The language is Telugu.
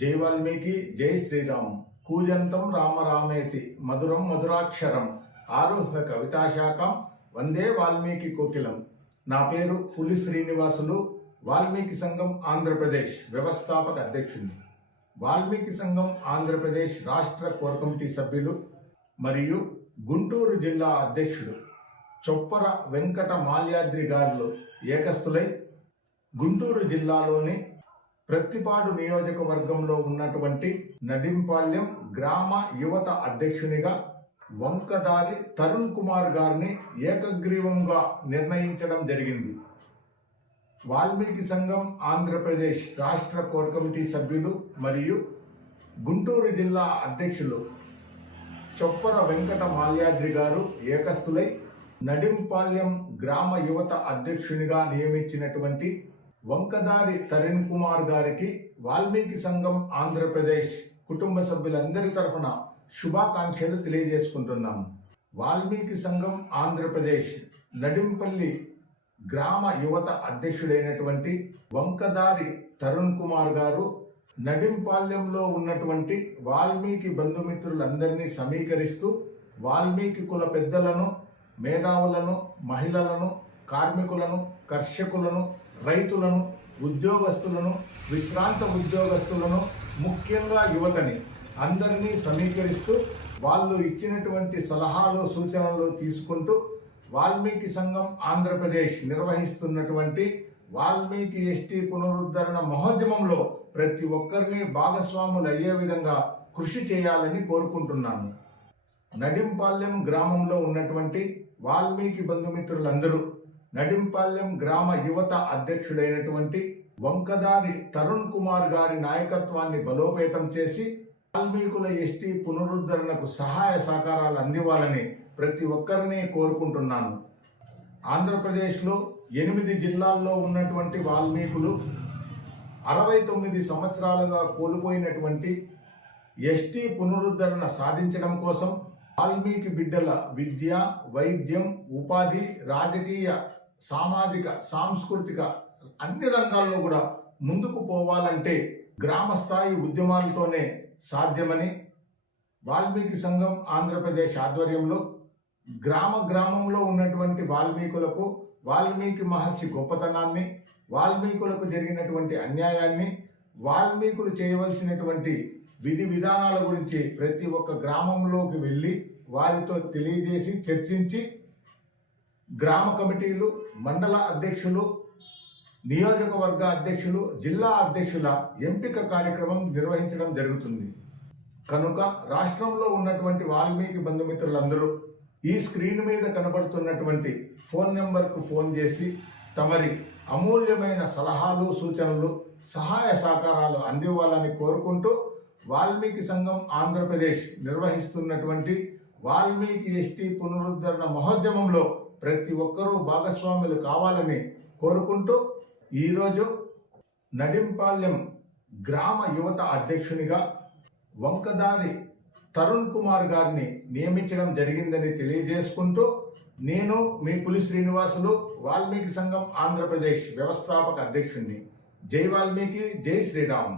జై వాల్మీకి, జై శ్రీరామ్. కూజంతం రామ రామేతి మధురం మధురాక్షరం ఆరుహ్య కవితాశాఖం వందే వాల్మీకి కోకిలం. నా పేరు పులి శ్రీనివాసులు. వాల్మీకి సంఘం ఆంధ్రప్రదేశ్ వ్యవస్థాపక అధ్యక్షుడిని. వాల్మీకి సంఘం ఆంధ్రప్రదేశ్ రాష్ట్ర కోర్ కమిటీ సభ్యులు మరియు గుంటూరు జిల్లా అధ్యక్షుడు చొప్పర వెంకట మాల్యాద్రి గారు ఏకస్థులై గుంటూరు జిల్లాలోని ప్రత్తిపాడు నియోజకవర్గంలో ఉన్నటువంటి నడింపాళ్యం గ్రామ యువత అధ్యక్షునిగా వంకదారి తరుణ్ కుమార్ గారిని ఏకగ్రీవంగా నిర్ణయించడం జరిగింది. వాల్మీకి సంఘం ఆంధ్రప్రదేశ్ రాష్ట్ర కోర్ కమిటీ సభ్యులు మరియు గుంటూరు జిల్లా అధ్యక్షులు చొప్పర వెంకట మాల్యాద్రి గారు ఏకస్థులై నడింపాళ్యం గ్రామ యువత అధ్యక్షునిగా నియమించినటువంటి వంకదారి తరుణ్ కుమార్ గారికి వాల్మీకి సంఘం ఆంధ్రప్రదేశ్ కుటుంబ సభ్యులందరి తరఫున శుభాకాంక్షలు తెలియజేసుకుంటున్నాము. వాల్మీకి సంఘం ఆంధ్రప్రదేశ్ నడింపల్లి గ్రామ యువత అధ్యక్షుడైనటువంటి వంకదారి తరుణ్ కుమార్ గారు నడింపాళ్యంలో ఉన్నటువంటి వాల్మీకి బంధుమిత్రులందరినీ సమీకరిస్తూ వాల్మీకి కుల పెద్దలను, మేధావులను, మహిళలను, కార్మికులను, కర్షకులను, రైతులను, ఉద్యోగస్తులను, విశ్రాంత ఉద్యోగస్తులను, ముఖ్యంగా యువతని అందరినీ సమీకరిస్తూ వాళ్ళు ఇచ్చినటువంటి సలహాలు సూచనలు తీసుకుంటూ వాల్మీకి సంఘం ఆంధ్రప్రదేశ్ నిర్వహిస్తున్నటువంటి వాల్మీకి ఎస్టీ పునరుద్ధరణ మహోద్యమంలో ప్రతి ఒక్కరిని భాగస్వాములు అయ్యే విధంగా కృషి చేయాలని కోరుకుంటున్నాను. నడింపాళ్యం గ్రామంలో ఉన్నటువంటి వాల్మీకి బంధుమిత్రులందరూ నడింపాళ్యం గ్రామ యువత అధ్యక్షుడైనటువంటి వంకదారి తరుణ్ కుమార్ గారి నాయకత్వాన్ని బలోపేతం చేసి వాల్మీకుల ఎస్టీ పునరుద్ధరణకు సహాయ సహకారాలు అందివ్వాలని ప్రతి ఒక్కరిని కోరుకుంటున్నాను. ఆంధ్రప్రదేశ్లో 8 జిల్లాల్లో ఉన్నటువంటి వాల్మీకులు 69 సంవత్సరాలుగా కోల్పోయినటువంటి ఎస్టీ పునరుద్ధరణ సాధించడం కోసం వాల్మీకి బిడ్డల విద్య, వైద్యం, ఉపాధి, రాజకీయ, సామాజిక, సాంస్కృతిక అన్ని రంగాల్లో కూడా ముందుకు పోవాలంటే గ్రామ స్థాయి ఉద్యమాలతోనే సాధ్యమని వాల్మీకి సంఘం ఆంధ్రప్రదేశ్ ఆధ్వర్యంలో గ్రామంలో ఉన్నటువంటి వాల్మీకులకు వాల్మీకి మహర్షి గొప్పతనాన్ని, వాల్మీకులకు జరిగినటువంటి అన్యాయాన్ని, వాల్మీకులు చేయవలసినటువంటి విధి విధానాల గురించి ప్రతి ఒక్క గ్రామంలోకి వెళ్ళి వారితో తెలియజేసి చర్చించి గ్రామ కమిటీలు, మండల అధ్యక్షులు, నియోజకవర్గ అధ్యక్షులు, జిల్లా అధ్యక్షుల ఎంపిక కార్యక్రమం నిర్వహించడం జరుగుతుంది. కనుక రాష్ట్రంలో ఉన్నటువంటి వాల్మీకి బంధుమిత్రులందరూ ఈ స్క్రీన్ మీద కనబడుతున్నటువంటి ఫోన్ నెంబర్కు ఫోన్ చేసి తమరి అమూల్యమైన సలహాలు, సూచనలు, సహాయ సహకారాలు అందివ్వాలని కోరుకుంటూ వాల్మీకి సంఘం ఆంధ్రప్రదేశ్ నిర్వహిస్తున్నటువంటి వాల్మీకి ఎస్టీ పునరుద్ధరణ మహోద్యమంలో ప్రతి ఒక్కరూ భాగస్వాములు కావాలని కోరుకుంటూ ఈరోజు నడింపాళ్యం గ్రామ యువత అధ్యక్షునిగా వంకదారి తరుణ్ కుమార్ గారిని నియమించడం జరిగిందని తెలియజేసుకుంటూ నేను మీ పులి శ్రీనివాసులు, వాల్మీకి సంఘం ఆంధ్రప్రదేశ్ వ్యవస్థాపక అధ్యక్షుడిని. జై వాల్మీకి, జై శ్రీరామ్.